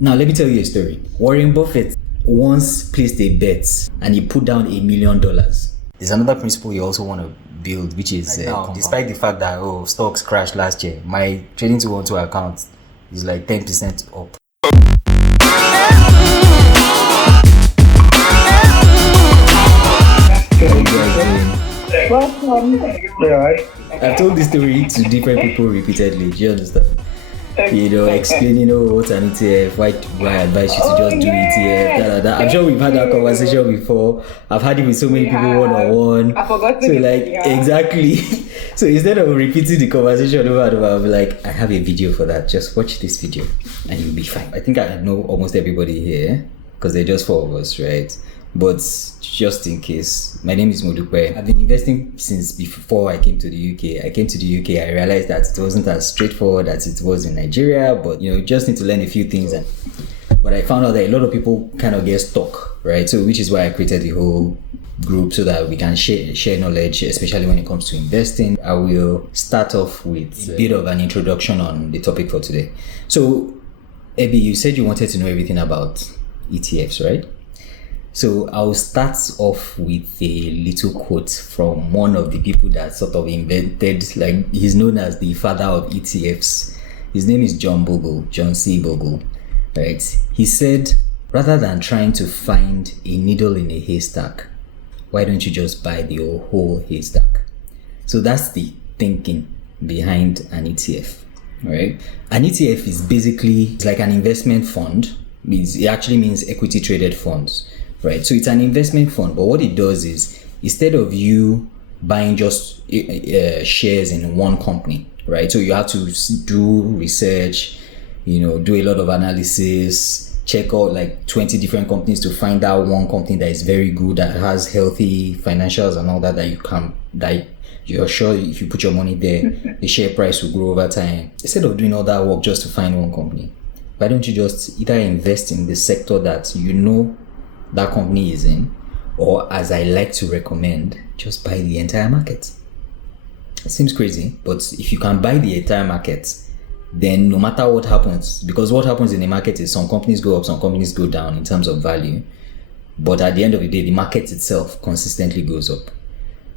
Now, let me tell you a story. Warren Buffett once placed a bet and he put down $1 million. There's another principle you also want to build, which is despite the fact that stocks crashed last year, my trading 212 account is like 10% up. I've told this story to different people repeatedly. Do you understand? Explaining what's an ETF, why I advise you to just do ETF. I'm sure we've had that conversation before. I've had it with so many people one-on-one. I forgot to exactly. So instead of repeating the conversation over and over, I'll be like, I have a video for that. Just watch this video and you'll be fine. I think I know almost everybody here because they're just four of us, right? But just in case, my name is Modupe. I've been investing since before I came to the UK. I came to the UK, I realized that it wasn't as straightforward as it was in Nigeria, but you just need to learn a few things. But I found out that a lot of people kind of get stuck, right? So which is why I created the whole group so that we can share knowledge, especially when it comes to investing. I will start off with a bit of an introduction on the topic for today. So, Ebi, you said you wanted to know everything about ETFs, right? So I'll start off with a little quote from one of the people that sort of invented, he's known as the father of ETFs. His name is John Bogle, John C. Bogle, right? He said, rather than trying to find a needle in a haystack, why don't you just buy the whole haystack? So that's the thinking behind an ETF, right? An ETF is basically like an investment fund. It actually means equity traded funds. Right, so it's an investment fund, but what it does is instead of you buying just shares in one company, right? So you have to do research, do a lot of analysis, check out like 20 different companies to find out one company that is very good, that has healthy financials and all that you're sure if you put your money there, the share price will grow over time. Instead of doing all that work just to find one company, why don't you just either invest in the sector that that company is in, or as I like to recommend, just buy the entire market. It seems crazy, but if you can buy the entire market, then no matter what happens, because what happens in the market is some companies go up, some companies go down in terms of value, but at the end of the day, the market itself consistently goes up.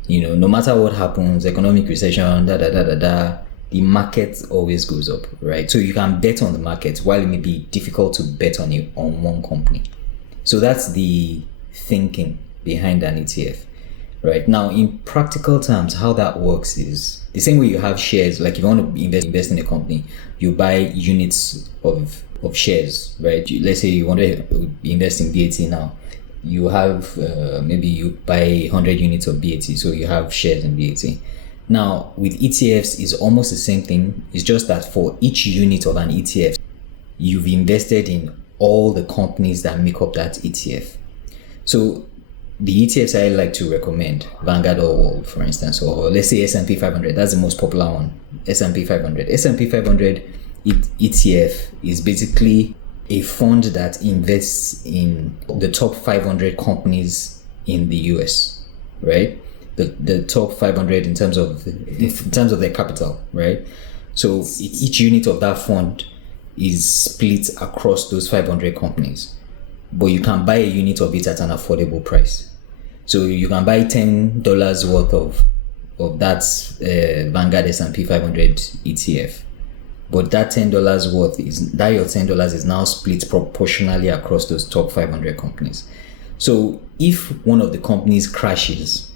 No matter what happens, economic recession, the market always goes up, right? So you can bet on the market while it may be difficult to bet on one company. So that's the thinking behind an ETF, right? Now, in practical terms, how that works is the same way you have shares. Like if you want to invest in a company, you buy units of shares, right? Let's say you want to invest in BAT now. You have, maybe you buy 100 units of BAT, so you have shares in BAT. Now, with ETFs, it's almost the same thing. It's just that for each unit of an ETF, you've invested in all the companies that make up that ETF. So the ETFs I like to recommend, Vanguard or World, for instance, or let's say S&P 500, that's the most popular one, S&P 500. S&P 500 ETF is basically a fund that invests in the top 500 companies in the US, right? The top 500 in terms of their capital, right? So each unit of that fund is split across those 500 companies, but you can buy a unit of it at an affordable price. So you can buy $10 worth of that Vanguard S&P 500 ETF, but that $10 worth your $10 is now split proportionally across those top 500 companies. So if one of the companies crashes,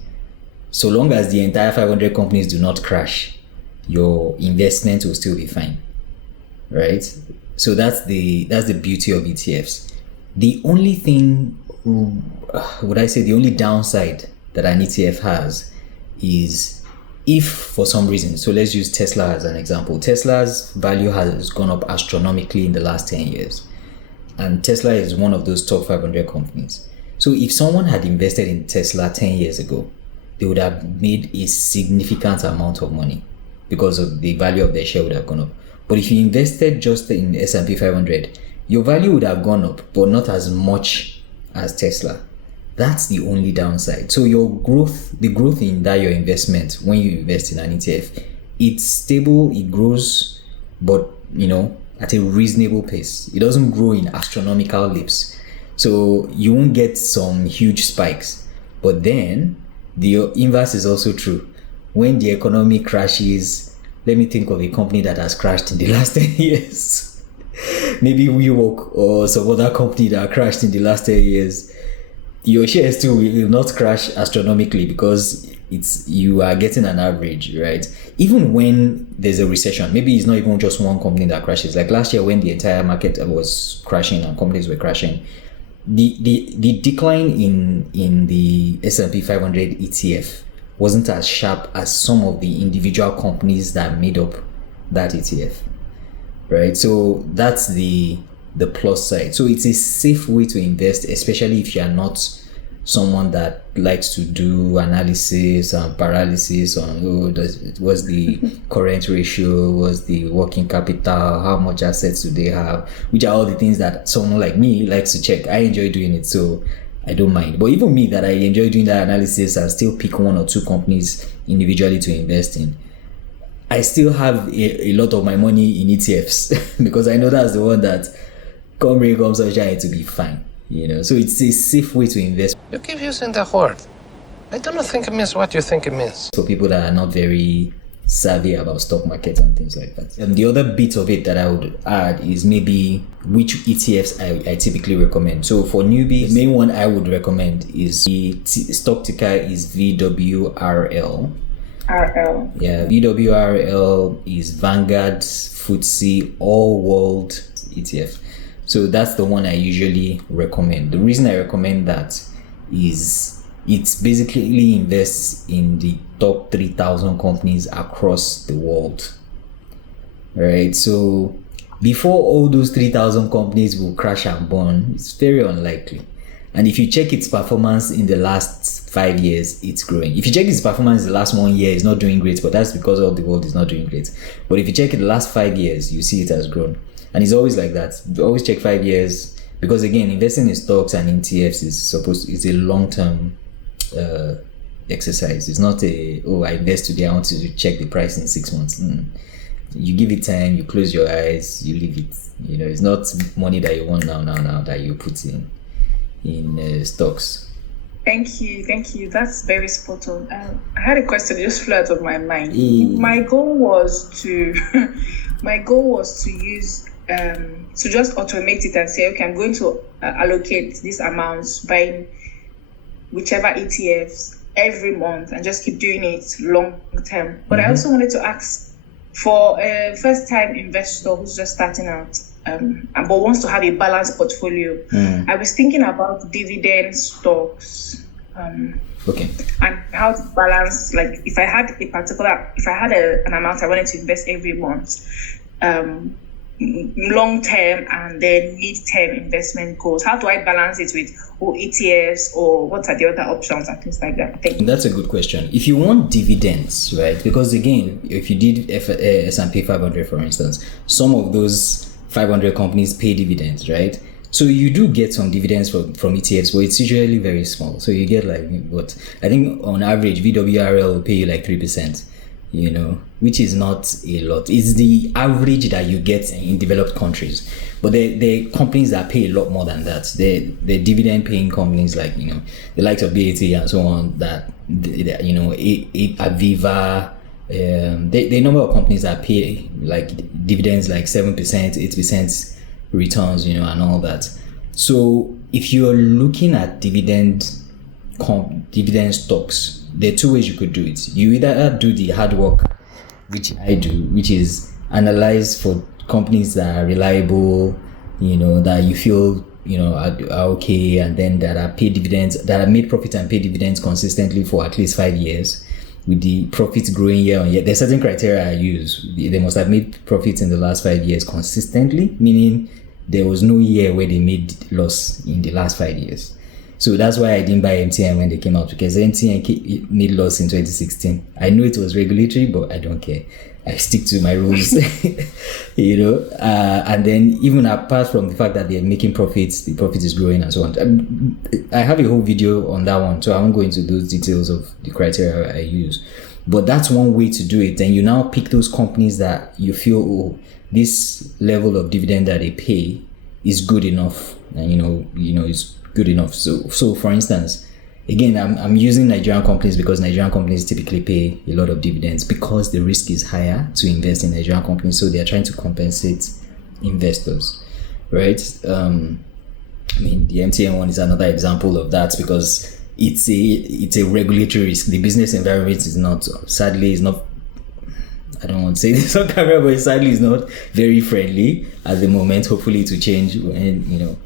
so long as the entire 500 companies do not crash, your investment will still be fine. Right, so that's the beauty of ETFs. The only thing, the only downside that an ETF has is if for some reason, so let's use Tesla as an example. Tesla's value has gone up astronomically in the last 10 years, and Tesla is one of those top 500 companies. So if someone had invested in Tesla 10 years ago, they would have made a significant amount of money because of the value of their share would have gone up. But if you invested just in S&P 500, your value would have gone up, but not as much as Tesla. That's the only downside. So the growth in your investment, when you invest in an ETF, it's stable, it grows, but at a reasonable pace. It doesn't grow in astronomical leaps. So you won't get some huge spikes. But then the inverse is also true. When the economy crashes, let me think of a company that has crashed in the last 10 years. Maybe WeWork or some other company that crashed in the last 10 years. Your shares too will not crash astronomically because you are getting an average, right? Even when there's a recession, maybe it's not even just one company that crashes. Like last year when the entire market was crashing and companies were crashing, the decline in the S&P 500 ETF wasn't as sharp as some of the individual companies that made up that ETF, right? So that's the plus side. So it's a safe way to invest, especially if you are not someone that likes to do analysis and paralysis on what's the current ratio, what's the working capital, how much assets do they have, which are all the things that someone like me likes to check. I enjoy doing it, so I don't mind. But even me, that I enjoy doing that analysis and still pick one or two companies individually to invest in, I still have a lot of my money in ETFs because I know that's the one that come rain, come sunshine, to be fine. So it's a safe way to invest. You keep using that word. I don't think it means what you think it means. For people that are not very savvy about stock market and things like that. And the other bit of it that I would add is maybe which ETFs I typically recommend. So for newbies, the main one I would recommend is the stock ticker is VWRL. RL. Yeah, VWRL is Vanguard FTSE All World ETF. So that's the one I usually recommend. The reason I recommend that is it basically invests in the top 3,000 companies across the world. Right? So before all those 3,000 companies will crash and burn, it's very unlikely. And if you check its performance in the last 5 years, it's growing. If you check its performance in the last 1 year, it's not doing great, but that's because all the world is not doing great. But if you check it the last 5 years, you see it has grown. And it's always like that. You always check 5 years because, again, investing in stocks and ETFs is a long-term exercise. It's not I invest today, I want to check the price in 6 months. You give it time, you close your eyes, you leave it. It's not money that you want now that you put in stocks. Thank you. That's very spot on. I had a question that just flew out of my mind. My goal was to use to just automate it and say, okay, I'm going to allocate this amount, buying whichever ETFs every month, and just keep doing it long term. But I also wanted to ask for a first-time investor who's just starting out, but wants to have a balanced portfolio. I was thinking about dividend stocks. Okay. And how to balance, like if I had an amount I wanted to invest every month, long term and then mid term investment goals, how do I balance it with ETFs, or what are the other options and things like that? Thank you. That's a good question. If you want dividends, right? Because again, if you did S&P 500, for instance, some of those 500 companies pay dividends, right? So you do get some dividends from ETFs, but it's usually very small. So you get what I think on average VWRL will pay you 3%, which is not a lot. It's the average that you get in developed countries. But the companies that pay a lot more than that, the dividend paying companies like the likes of BAT and so on, that Aviva, the number of companies that pay dividends 7%, 8% returns, and all that. So if you're looking at dividend stocks, there are two ways you could do it. You either do the hard work, which I do, which is analyze for companies that are reliable, that you feel are okay, and then that are paid dividends, that have made profit and paid dividends consistently for at least 5 years, with the profits growing year on year. There's certain criteria I use. They must have made profits in the last 5 years consistently, meaning there was no year where they made loss in the last 5 years. So that's why I didn't buy MTN when they came out, because MTN made loss in 2016. I know it was regulatory, but I don't care. I stick to my rules, and then even apart from the fact that they're making profits, the profit is growing and so on. I have a whole video on that one, so I won't go into those details of the criteria I use. But that's one way to do it. Then you now pick those companies that you feel, oh, this level of dividend that they pay is good enough, and it's good enough. So for instance, again, I'm using Nigerian companies because Nigerian companies typically pay a lot of dividends because the risk is higher to invest in Nigerian companies. So they are trying to compensate investors, right? The MTN one is another example of that because it's a regulatory risk. The business environment is not, I don't want to say this on camera, but sadly it's not very friendly at the moment. Hopefully it will change when,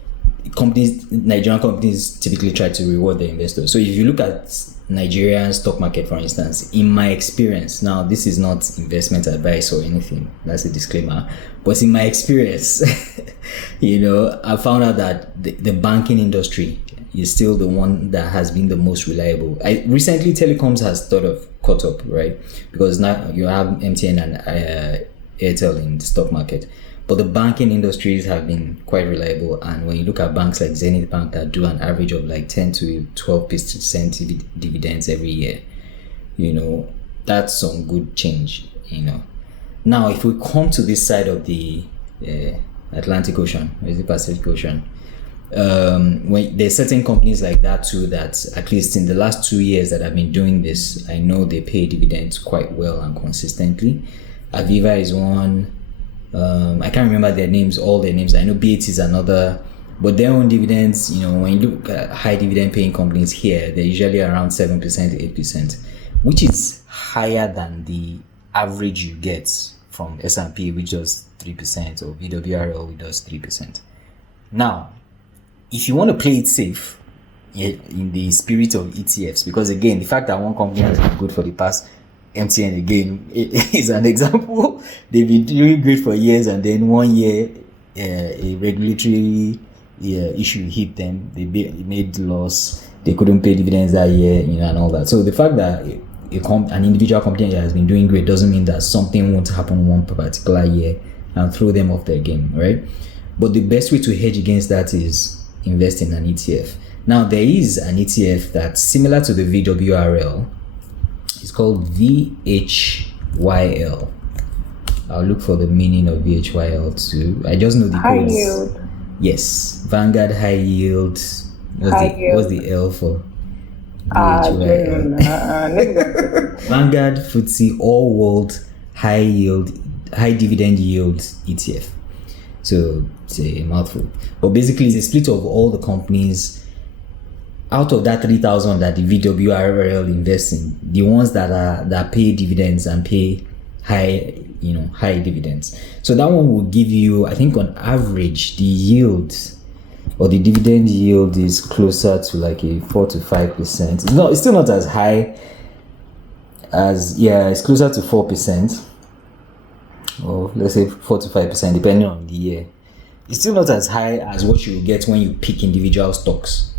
Nigerian companies typically try to reward the investors. So if you look at Nigerian stock market, for instance, in my experience, now this is not investment advice or anything, that's a disclaimer, but in my experience, I found out that the banking industry is still the one that has been the most reliable. Recently telecoms has sort of caught up, right? Because now you have MTN and Airtel in the stock market. But the banking industries have been quite reliable, and when you look at banks like Zenith Bank that do an average of like 10 to 12% dividends every year, that's some good change. Now if we come to this side of the Atlantic Ocean, or is it Pacific Ocean, when there's certain companies like that too that at least in the last 2 years that I've been doing this, I know they pay dividends quite well and consistently. Aviva is one. I can't remember all their names. I know BAT is another, but their own dividends, when you look at high dividend paying companies here, they're usually around 7%, 8%, which is higher than the average you get from S&P, which does 3%, or VWRL, which does 3%. Now, if you want to play it safe, in the spirit of ETFs, because again, the fact that one company has been good for the past, MTN again is an example. They've been doing great for years, and then 1 year a regulatory issue hit them. They made loss. They couldn't pay dividends that year, and all that. So the fact that an individual company has been doing great doesn't mean that something won't happen one particular year and throw them off their game, right? But the best way to hedge against that is invest in an ETF. Now there is an ETF that's similar to the VWRL. It's called VHYL. I'll look for the meaning of VHYL too. I just know the high codes. yield. Yes, Vanguard High Yield. What's the L for? VHYL. Vanguard FTSE All World High Dividend Yield ETF. So it's a mouthful, but basically it's a split of all the companies. Out of that 3,000 that the VWRL invests in, the ones that pay dividends and pay high dividends. So that one will give you, I think on average, the yield or the dividend yield is closer to like a 4 to 5%. It's still not as high as, it's closer to 4%, or let's say 4 to 5%, depending on the year. It's still not as high as what you will get when you pick individual stocks,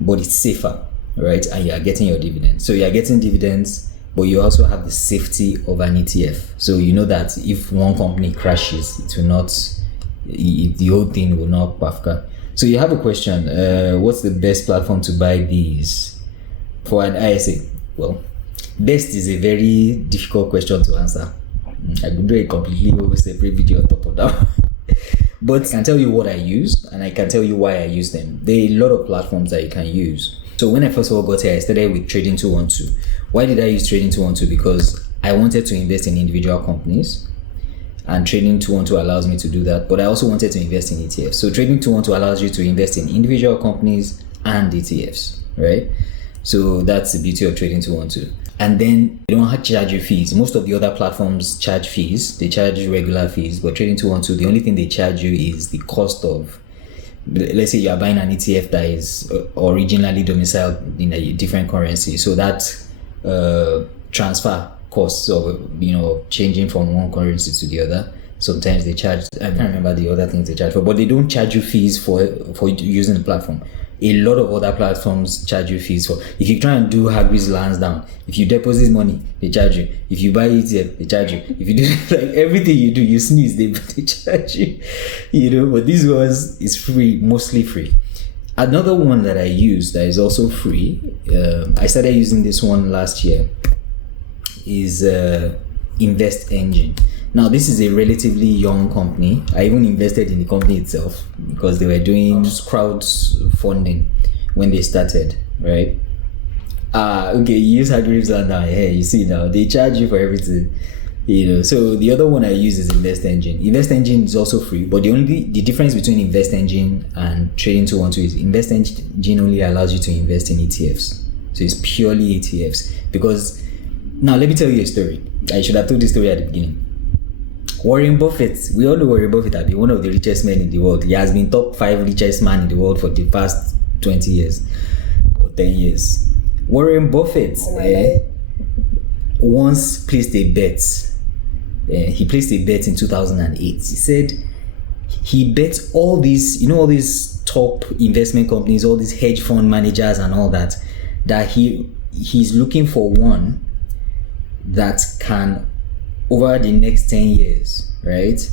but it's safer, right? And you are getting your dividends. So you are getting dividends, but you also have the safety of an ETF. So you know that if one company crashes, the whole thing will not pafka. So you have a question, what's the best platform to buy these? For an ISA, well, best is a very difficult question to answer. I could do a completely separate video on top of that. But I can tell you what I use, and I can tell you why I use them. There are a lot of platforms that you can use. So when I first of all got here, I started with Trading 212. Why did I use Trading 212? Because I wanted to invest in individual companies, and Trading 212 allows me to do that. But I also wanted to invest in ETFs. So Trading 212 allows you to invest in individual companies and ETFs, right? So that's the beauty of Trading 212. And then they don't charge you fees. Most of the other platforms charge fees. They charge regular fees, but Trading 212, the only thing they charge you is the cost of, let's say you are buying an ETF that is originally domiciled in a different currency. So that transfer costs of, changing from one currency to the other. Sometimes they charge, I can't remember the other things they charge for, but they don't charge you fees for using the platform. A lot of other platforms charge you fees for. If you try and do Hargreaves Lansdown, if you deposit money, they charge you. If you buy ETF, they charge you. If you do like everything you do, you sneeze, they charge you. But this one is free, mostly free. Another one that I use that is also free, I started using this one last year. is Invest Engine. Now, this is a relatively young company. I even invested in the company itself because they were doing crowdfunding when they started, right? Okay, you use algorithms now. Hey, you see now, they charge you for everything. So the other one I use is Invest Engine. Invest Engine is also free, but the difference between Invest Engine and Trading 212 is Invest Engine only allows you to invest in ETFs. So it's purely ETFs. Because now let me tell you a story. I should have told this story at the beginning. Warren Buffett, we all know Warren Buffett has been one of the richest men in the world. He has been top 5 richest man in the world for the past 20 years or 10 years. Warren Buffett once placed a bet. He placed a bet in 2008. He said he bet all these, all these top investment companies, all these hedge fund managers and all that he's looking for one that can, over the next 10 years, right,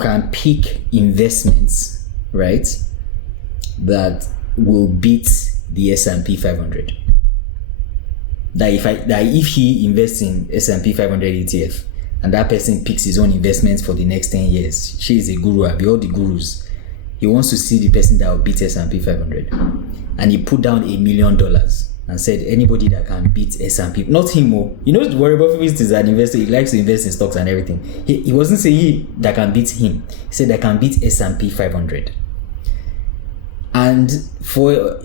can pick investments, right, that will beat the S&P 500. That if he invests in S&P 500 ETF and that person picks his own investments for the next 10 years, she is a guru, all the gurus. He wants to see the person that will beat S&P 500. And he put down $1 million and said anybody that can beat S&P, not him. Warren Buffett is an investor. He likes to invest in stocks and everything. He wasn't saying that can beat him. He said that can beat S&P 500. And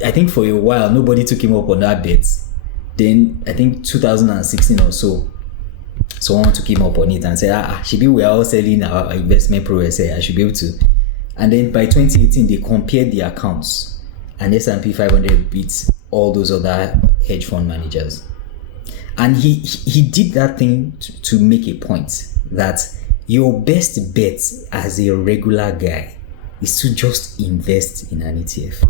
I think for a while, nobody took him up on that bet. Then I think 2016 or so, someone took him up on it and said, we are all selling our investment progress. I should be able to. And then by 2018, they compared the accounts, and S&P 500 beats all those other hedge fund managers. And he did that thing to make a point that your best bet as a regular guy is to just invest in an ETF.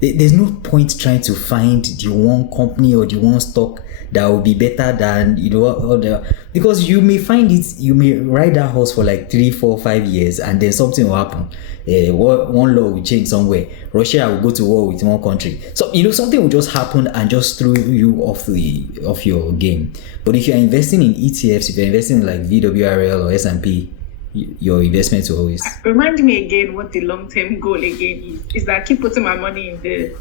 There's no point trying to find the one company or the one stock that will be better than because you may find it, you may ride that horse for like 3, 4, 5 years, and then something will happen. One law will change somewhere. Russia will go to war with one country. So something will just happen and just throw you off your game. But if you're investing in ETFs, if you're investing in like VWRL or S&P, your investments will always. Remind me again what the long-term goal again is that I keep putting my money in the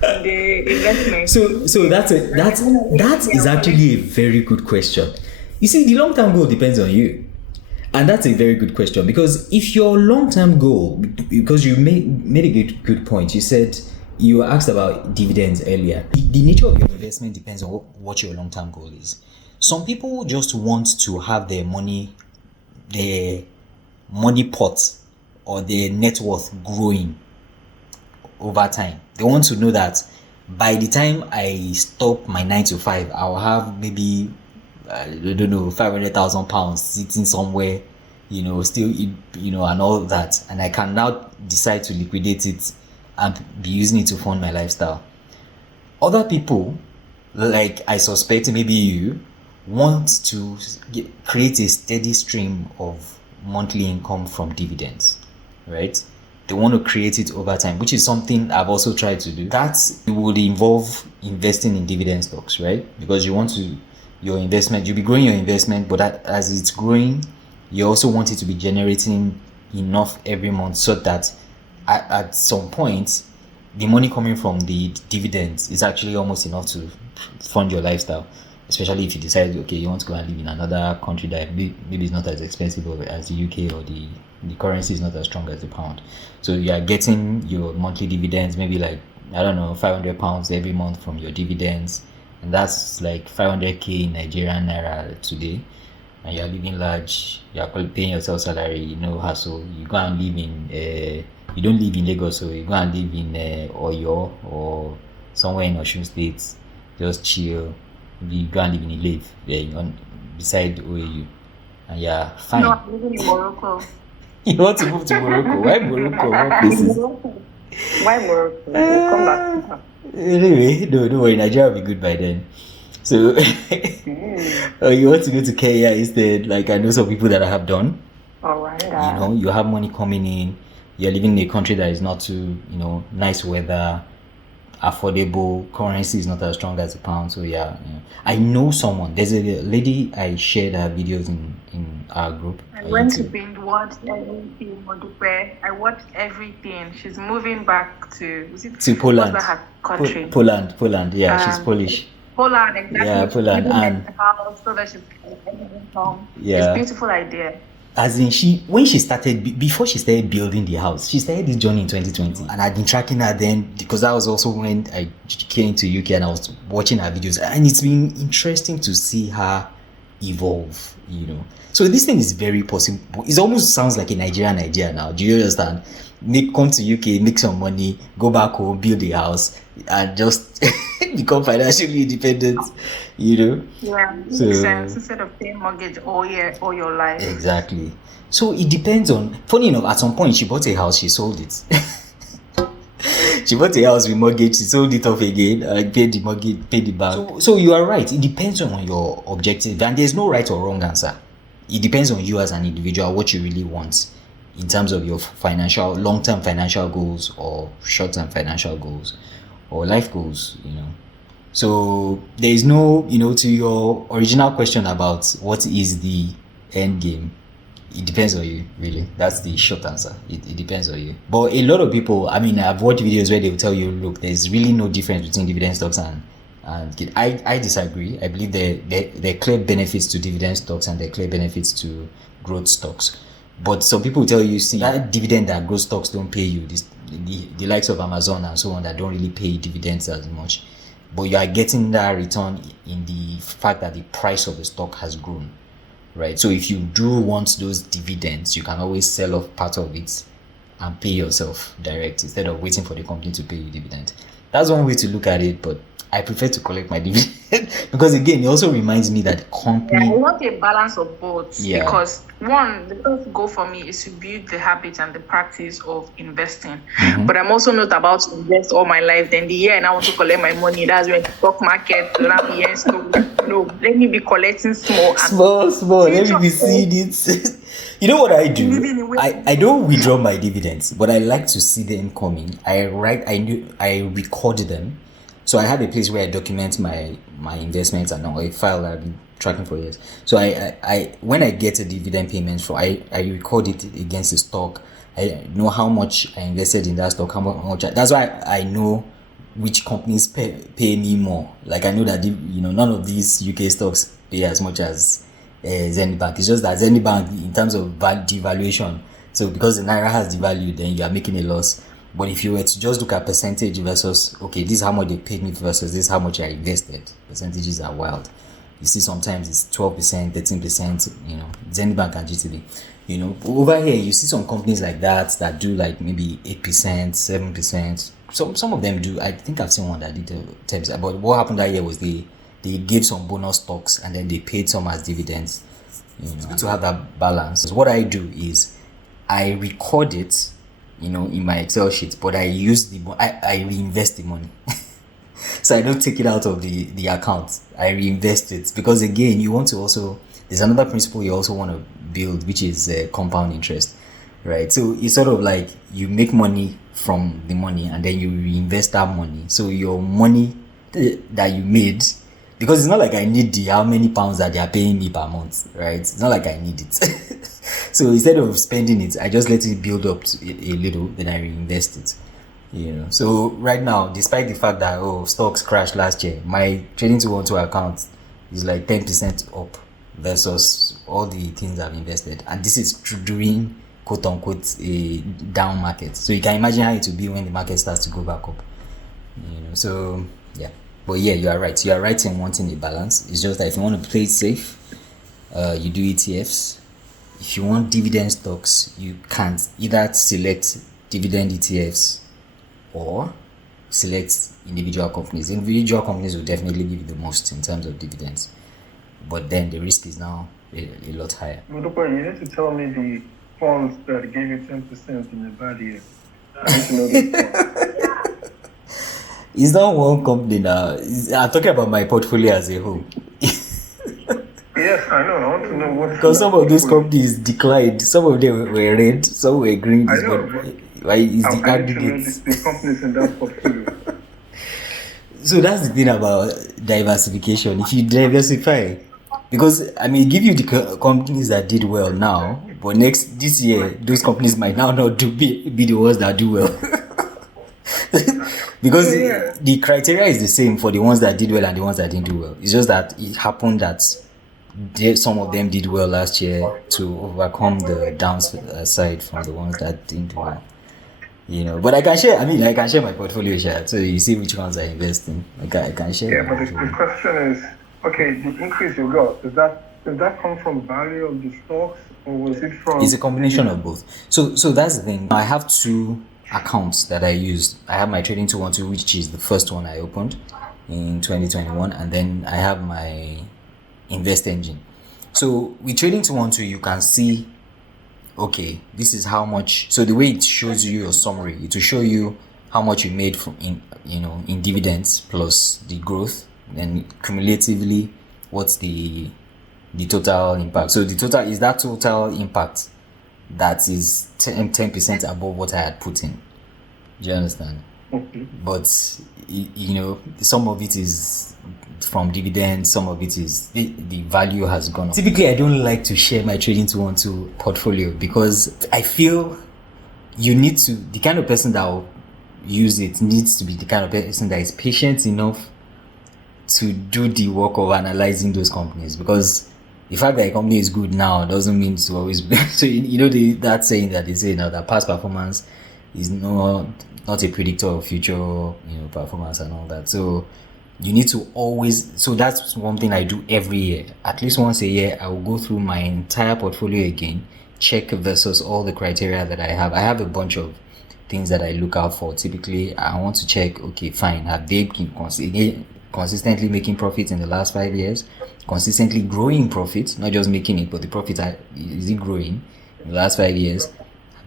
investment. So that is actually a very good question. You see, the long-term goal depends on you. And that's a very good question, because if your long-term goal, because you made a good point, you said you asked about dividends earlier. The nature of your investment depends on what your long-term goal is. Some people just want to have their money pot or their net worth growing over time. They want to know that by the time I stop my 9 to 5, I'll have maybe, I don't know, 500,000 pounds sitting somewhere, still, and all that. And I can now decide to liquidate it and be using it to fund my lifestyle. Other people, like I suspect maybe you, want to create a steady stream of monthly income from dividends, right? They want to create it over time, which is something I've also tried to do. That would involve investing in dividend stocks, right? Because you'll be growing your investment, but as it's growing, you also want it to be generating enough every month so that at some point, the money coming from the dividends is actually almost enough to fund your lifestyle. Especially if you decide, okay, you want to go and live in another country that maybe is not as expensive as the UK, or the currency is not as strong as the pound. So you are getting your monthly dividends, maybe like, I don't know, £500 every month from your dividends. And that's like 500k Nigerian naira today. And you are living large, you are paying yourself salary, no hassle. You go and live in, you don't live in Lagos, so you go and live in Oyo or somewhere in Osun State, just chill. You go and live in Ilave, beside OAU, and yeah, fine. No, I'm living in Morocco. You want to move to Morocco? Why Morocco? What places? Why Morocco? We'll come back. Anyway, don't worry, Nigeria will be good by then. So, you want to go to Kenya instead? Like I know some people that I have done. All right. You have money coming in. You're living in a country that is not too, nice weather. affordable. Currency is not as strong as the pound. So yeah. I know someone. There's a lady I shared her videos in our group. I went to binge watch everything, Modupe. I watched everything. She's moving back to Poland. What's her country? Poland. Yeah, she's Polish. Poland, exactly. Yeah, Poland. And house so that she's home. Yeah. It's a beautiful idea. As in, before she started building the house, she started this journey in 2020, and I'd been tracking her then, because that was also when I came to UK and I was watching her videos, and it's been interesting to see her evolve, So this thing is very possible. It almost sounds like a Nigerian idea now. Do you understand? Come to UK, make some money, go back home, build a house, and just become financially independent, Yeah, makes sense. Instead of paying mortgage all your life. Exactly. So it depends on. Funny enough, at some point she bought a house, she sold it. She bought a house with mortgage, she sold it off again, paid the mortgage, paid the bank. So you are right. It depends on your objective, and there's no right or wrong answer. It depends on you as an individual, what you really want in terms of your long-term financial goals or short-term financial goals or life goals, So there is no, to your original question about what is the end game, it depends on you, really. That's the short answer. It depends on you. But a lot of people, I've watched videos where they will tell you, look, there's really no difference between dividend stocks and I disagree. I believe there are clear benefits to dividend stocks and there are clear benefits to growth stocks. But some people tell you, see, that dividend that growth stocks don't pay you, the likes of Amazon and so on, that don't really pay dividends as much. But you are getting that return in the fact that the price of the stock has grown, right? So if you do want those dividends, you can always sell off part of it and pay yourself direct instead of waiting for the company to pay you dividend. That's one way to look at it, but I prefer to collect my dividend because again, it also reminds me that the company. Yeah, I want a balance of both because one, the first goal for me is to build the habit and the practice of investing. Mm-hmm. But I'm also not about to invest all my life. Then the year and I want to collect my money, that's when the stock market, no, let me be collecting small. Let me be seeing it. You know what I do? I don't withdraw my dividends, but I like to see them coming. I record them. So I have a place where I document my investments and a file that I've been tracking for years. So I when I get a dividend payment I record it against the stock. I know how much I invested in that stock, how much. That's why I know which companies pay me more. Like I know that none of these UK stocks pay as much as Zenith Bank. It's just that Zenith Bank in terms of devaluation. So because the naira has devalued, then you are making a loss. But if you were to just look at percentage versus, okay, this is how much they paid me versus this is how much I invested, percentages are wild. You see sometimes it's 12%, 13%, Zenith Bank and GTB. Over here, you see some companies like that do like maybe 8%, 7%. Some of them do. I think I've seen one that did 10%. But what happened that year was they gave some bonus stocks and then they paid some as dividends. It's good to have that balance. So what I do is I record it, in my Excel sheet, but I use I reinvest the money. So I don't take it out of the account. I reinvest it because again, you want to also, there's another principle you also want to build, which is compound interest, right? So it's sort of like you make money from the money and then you reinvest that money. So your money that you made, because it's not like I need how many pounds that they are paying me per month, right? It's not like I need it. So instead of spending it, I just let it build up a little, then I reinvest it. So right now, despite the fact that stocks crashed last year, my trading 212 account is like 10% up versus all the things I've invested, and this is during quote unquote a down market. So you can imagine how it will be when the market starts to go back up. So yeah. But yeah, you are right. You are right in wanting a balance. It's just that if you want to play it safe, you do ETFs. If you want dividend stocks, you can either select dividend ETFs or select individual companies. Individual companies will definitely give you the most in terms of dividends, but then the risk is now a lot higher. Modopo, you need to tell me the funds that gave you 10% in a bad year. I need to know the funds. It's not one company now. I'm talking about my portfolio as a whole. Yes, I know. I want to know what. Because some of those companies declined. Some of them were red. Some were green. I know. Why is the aggregate? The companies in that portfolio. So that's the thing about diversification. If you diversify, because I mean, give you the companies that did well now, but this year, those companies might now not be the ones that do well. Because the criteria is the same for the ones that did well and the ones that didn't do well. It's just that it happened that some of them did well last year to overcome the downside from the ones that didn't do well. You know, but I can share my portfolio share, so you see which ones I invest in. I can share. Yeah, but the question is, okay, the increase you got, does that come from value of the stocks, or was it from? It's a combination of both. So that's the thing. I have two accounts that I used. I have my Trading 212, which is the first one I opened in 2021, and then I have my Invest Engine. So with Trading 212, you can see, okay, this is how much. So the way it shows you your summary, it will show you how much you made from in dividends plus the growth, and cumulatively what's the total impact. So the total is that total impact that is 10% above what I had put in. Do you understand? Okay. But some of it is from dividends, some of it is the value has gone up. Typically, I don't like to share my Trading 212 portfolio because I feel the kind of person that will use it needs to be the kind of person that is patient enough to do the work of analyzing those companies, because the fact that a company is good now doesn't mean to always be. So that saying that they say now that past performance is not a predictor of future performance and all that. So you need to always. So that's one thing I do every year. At least once a year, I will go through my entire portfolio again, check versus all the criteria that I have. I have a bunch of things that I look out for. Typically, I want to check. Okay, fine. Have they been consistently making profits in the last 5 years? Consistently growing profits, not just making it, but the profit is it growing in the last 5 years?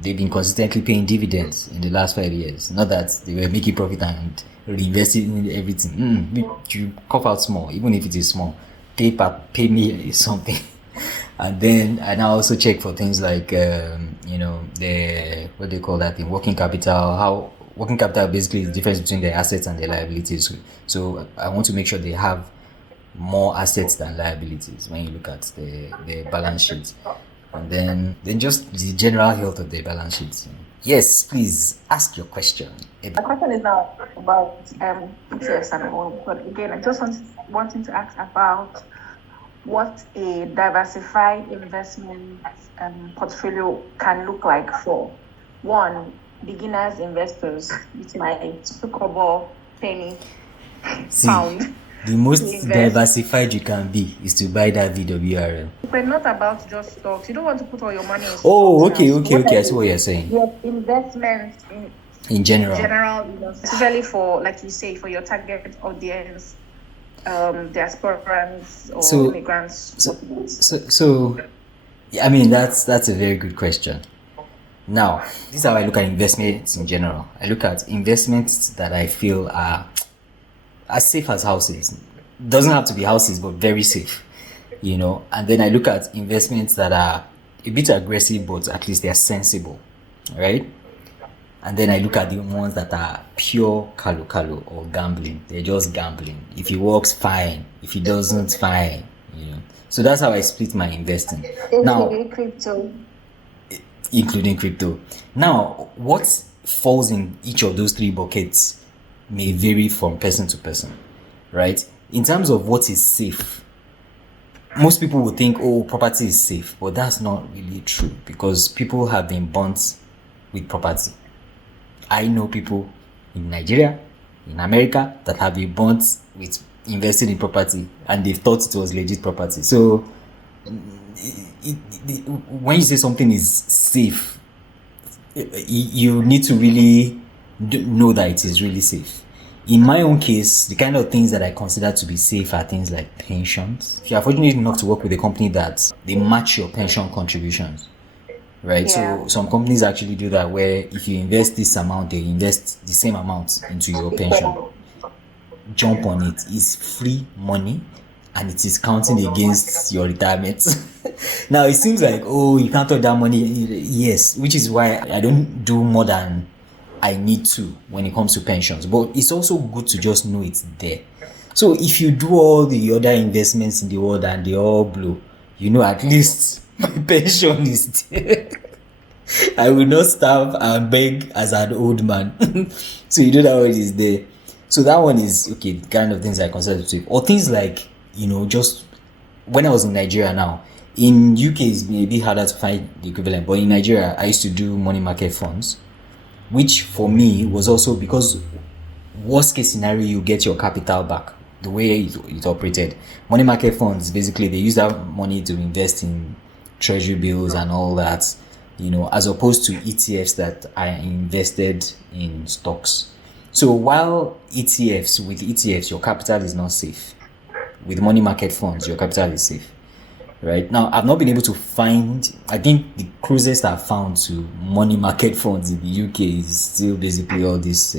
They've been consistently paying dividends in the last 5 years. Not that they were making profit and reinvesting in everything. You cough out small, even if it is small. Pay me something. And then I now also check for things like the what they call that thing, working capital. How working capital basically is the difference between their assets and their liabilities. So I want to make sure they have more assets than liabilities when you look at the balance sheet, and then just the general health of the balance sheet. Yes, please ask your question. My question is now about ETFs and all, but again, I just wanting to ask about what a diversified investment portfolio can look like for one beginners investors with my 2 penny pound. The most diversified you can be is to buy that VWRL. But not about just stocks. You don't want to put all your money in stocks. Oh, okay. I see what you're saying. Your investments in general, especially for, like you say, for your target audience, diasporans or immigrants. So, I mean, that's a very good question. Now, this is how I look at investments in general. I look at investments that I feel are as safe as houses. Doesn't have to be houses, but very safe, and then I look at investments that are a bit aggressive, but at least they're sensible, right? And then I look at the ones that are pure kalu or gambling. They're just gambling. If it works, fine. If it doesn't, fine. So that's how I split my investing. Including crypto. Now, what falls in each of those 3 buckets may vary from person to person, right? In terms of what is safe, most people would think, property is safe, but that's not really true, because people have been burnt with property. I know people in Nigeria, in America, that have been burnt with investing in property, and they thought it was legit property. So when you say something is safe, you need to really know that it is really safe. In my own case, the kind of things that I consider to be safe are things like pensions. If you are fortunate enough to work with a company that they match your pension contributions, right? Yeah. So some companies actually do that, where if you invest this amount, they invest the same amount into your pension. Jump on it. It's free money, and it is counting against your retirement. Now, it seems like, you can't touch that money. Yes, which is why I don't do more than I need to when it comes to pensions, but it's also good to just know it's there. So if you do all the other investments in the world and they all blow, at least my pension is there. I will not starve and beg as an old man. So that one is there. So that one is okay, the kind of things I consider to take. Or things like, just when I was in Nigeria now, in UK it's maybe harder to find the equivalent, but in Nigeria I used to do money market funds, which for me was also because worst case scenario, you get your capital back. The way it operated, money market funds, basically they use that money to invest in treasury bills and all that, as opposed to ETFs that are invested in stocks. So while with ETFs, your capital is not safe. With money market funds, your capital is safe. Right now, I've not been able to find. I think the closest I've found to money market funds in the UK is still basically all these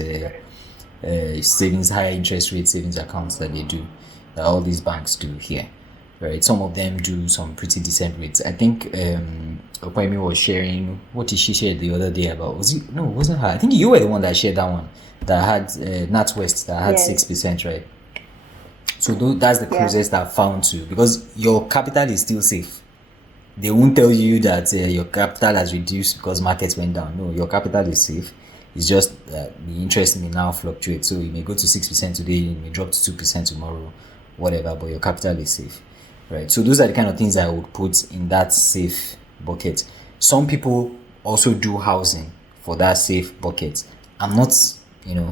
savings, higher interest rate savings accounts that they do, that all these banks do here. Right, some of them do some pretty decent rates. I think Opayemi was sharing. What did she share the other day about? It wasn't her. I think you were the one that shared that one that had NatWest that had 6%, right? So that's the closest I've found to, because your capital is still safe. They won't tell you that your capital has reduced because markets went down. No, your capital is safe. It's just that the interest may now fluctuate. So it may go to 6% today, it may drop to 2% tomorrow, whatever, but your capital is safe. Right. So those are the kind of things I would put in that safe bucket. Some people also do housing for that safe bucket. I'm not,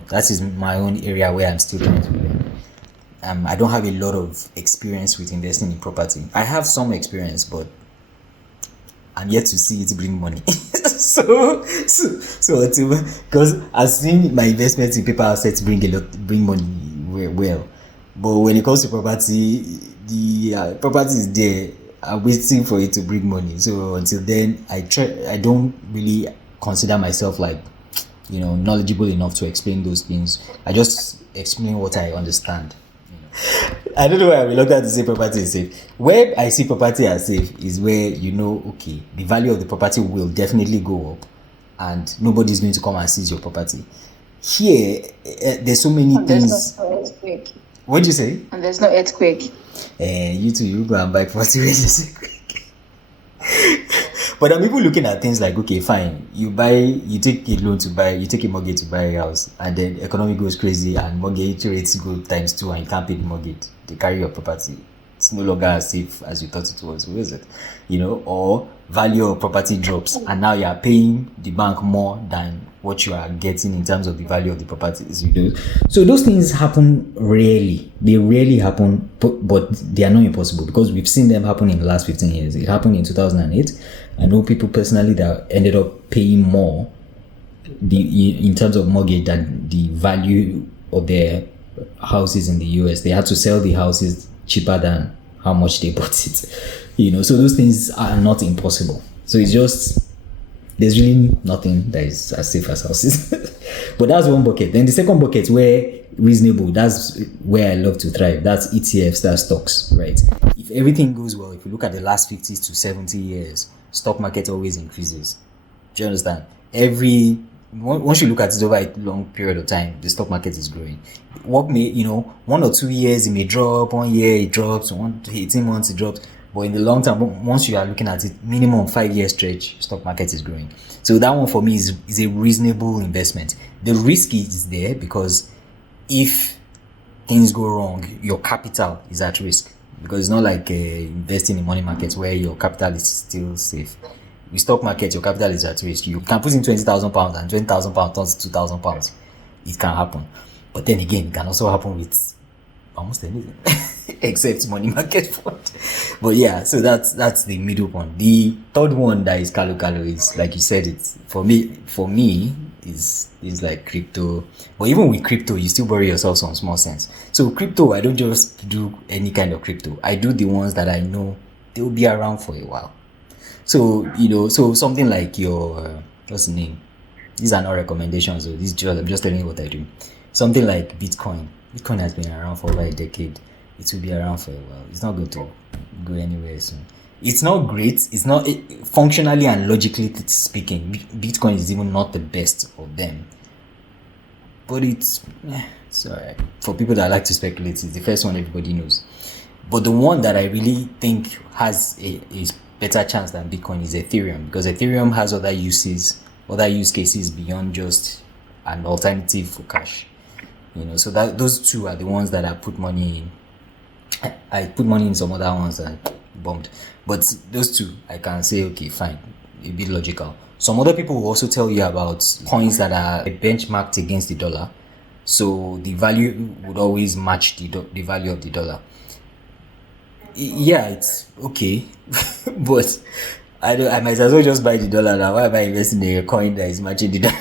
that is my own area where I'm still trying to learn. I don't have a lot of experience with investing in property. I have some experience, but I'm yet to see it bring money. so because I've seen my investments in paper assets bring money well, but when it comes to property, the property is there. I'm waiting for it to bring money. So until then, I don't really consider myself like, knowledgeable enough to explain those things. I just explain what I understand. I don't know why I'm reluctant to say property is safe. Where I see property as safe is where okay, the value of the property will definitely go up, and nobody's going to come and seize your property. Here, there's so many things. What did you say? And there's no earthquake. You too, you go and buy property when there's earthquake. But I'm even looking at things like, okay, fine, you take a loan to buy, you take a mortgage to buy a house, and then economy goes crazy and mortgage rates go ×2 and you can't pay the mortgage. They carry your property. It's no longer as safe as you thought it was. What is it? Or value of property drops and now you are paying the bank more than what you are getting in terms of the value of the properties. So those things happen rarely. They rarely happen, but they are not impossible, because we've seen them happen in the last 15 years. It happened in 2008. I know people personally that ended up paying more in terms of mortgage than the value of their houses in the US. They had to sell the houses cheaper than how much they bought it. So those things are not impossible. So it's just, there's really nothing that is as safe as houses. But that's one bucket. Then the second bucket, where reasonable, that's where I love to thrive. That's ETFs, that's stocks, right? If everything goes well, if you look at the last 50 to 70 years, stock market always increases. Do you understand? Once you look at it over a long period of time, the stock market is growing. What may, 1 or 2 years it may drop, 1 year it drops, 1 to 18 months it drops. But in the long term, once you are looking at it, minimum 5-year stretch, stock market is growing. So that one for me is a reasonable investment. The risk is there because if things go wrong, your capital is at risk. Because it's not like investing in money markets where your capital is still safe. With stock market, your capital is at risk. You can put in £20,000 and £20,000 turns to £2,000. It can happen. But then again, it can also happen with almost anything except money market fund. But yeah, so that's the middle one. The third one that is Kalu is, like you said, it's for me is like crypto. But even with crypto, you still bury yourself some small sense. So crypto, I don't just do any kind of crypto. I do the ones that I know they will be around for a while. So so something like your what's the name? These are not recommendations. So I'm just telling you what I do. Something like Bitcoin. Bitcoin has been around for over a decade. It will be around for a while. It's not going to go anywhere soon. It's not great. It's not functionally and logically speaking. Bitcoin is even not the best of them. but it's alright. For people that like to speculate, it's the first one everybody knows. But the one that I really think has a better chance than Bitcoin is Ethereum, because Ethereum has other use cases beyond just an alternative for cash. So that those two are the ones that I put money in. I put money in some other ones that bombed, but those two I can say, okay, fine, a bit logical. Some other people will also tell you about coins that are benchmarked against the dollar, so the value would always match the value of the dollar. Yeah, it's okay, but I might as well just buy the dollar now. Why am I investing in a coin that is matching the dollar?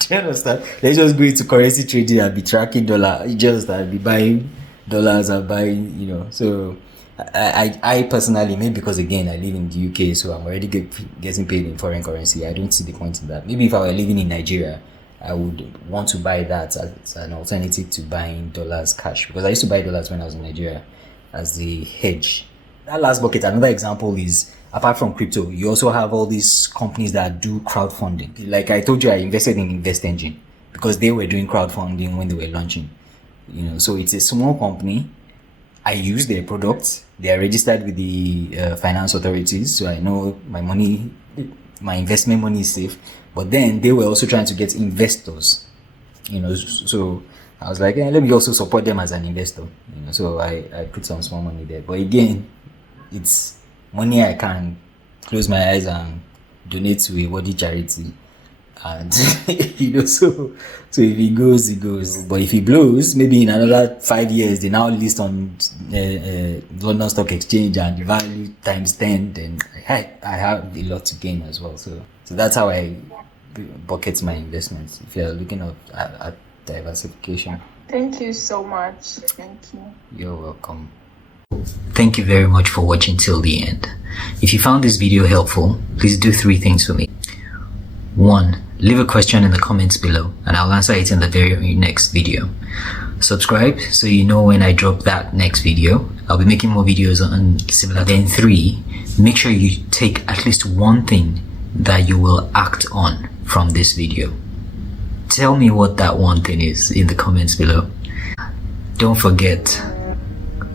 Do you understand? Let's just go into currency trading and be tracking dollar. Be buying dollars and buying, So I personally, maybe because again I live in the UK, so I'm already getting paid in foreign currency. I don't see the point in that. Maybe if I were living in Nigeria, I would want to buy that as an alternative to buying dollars cash, because I used to buy dollars when I was in Nigeria as the hedge. That last bucket, another example is, apart from crypto, you also have all these companies that do crowdfunding. Like I told you, I invested in Invest Engine because they were doing crowdfunding when they were launching. So it's a small company. I use their products. They are registered with the finance authorities, so I know my investment money is safe. But then they were also trying to get investors. So I was like, let me also support them as an investor. So I put some small money there. But again, it's money I can close my eyes and donate to a worthy charity. And so if it goes, it goes. But if it blows, maybe in another 5 years, they now list on London Stock Exchange and the value times 10, then I have a lot to gain as well. So that's how I bucket my investments. If you're looking at diversification. Thank you so much. Thank you. You're welcome. Thank you very much for watching till the end. If you found this video helpful, please do 3 things for me. 1. Leave a question in the comments below and I'll answer it in the very next video. Subscribe so you know when I drop that next video. I'll be making more videos on similar. Then 3. Make sure you take at least one thing that you will act on from this video. Tell me what that one thing is in the comments below. Don't forget,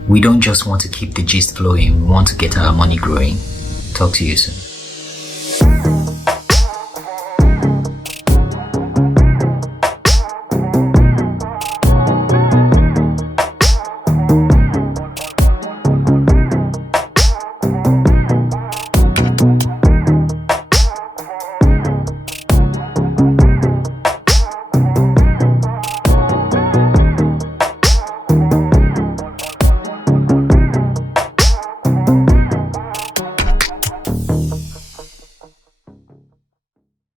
we don't just want to keep the gist flowing, we want to get our money growing. Talk to you soon.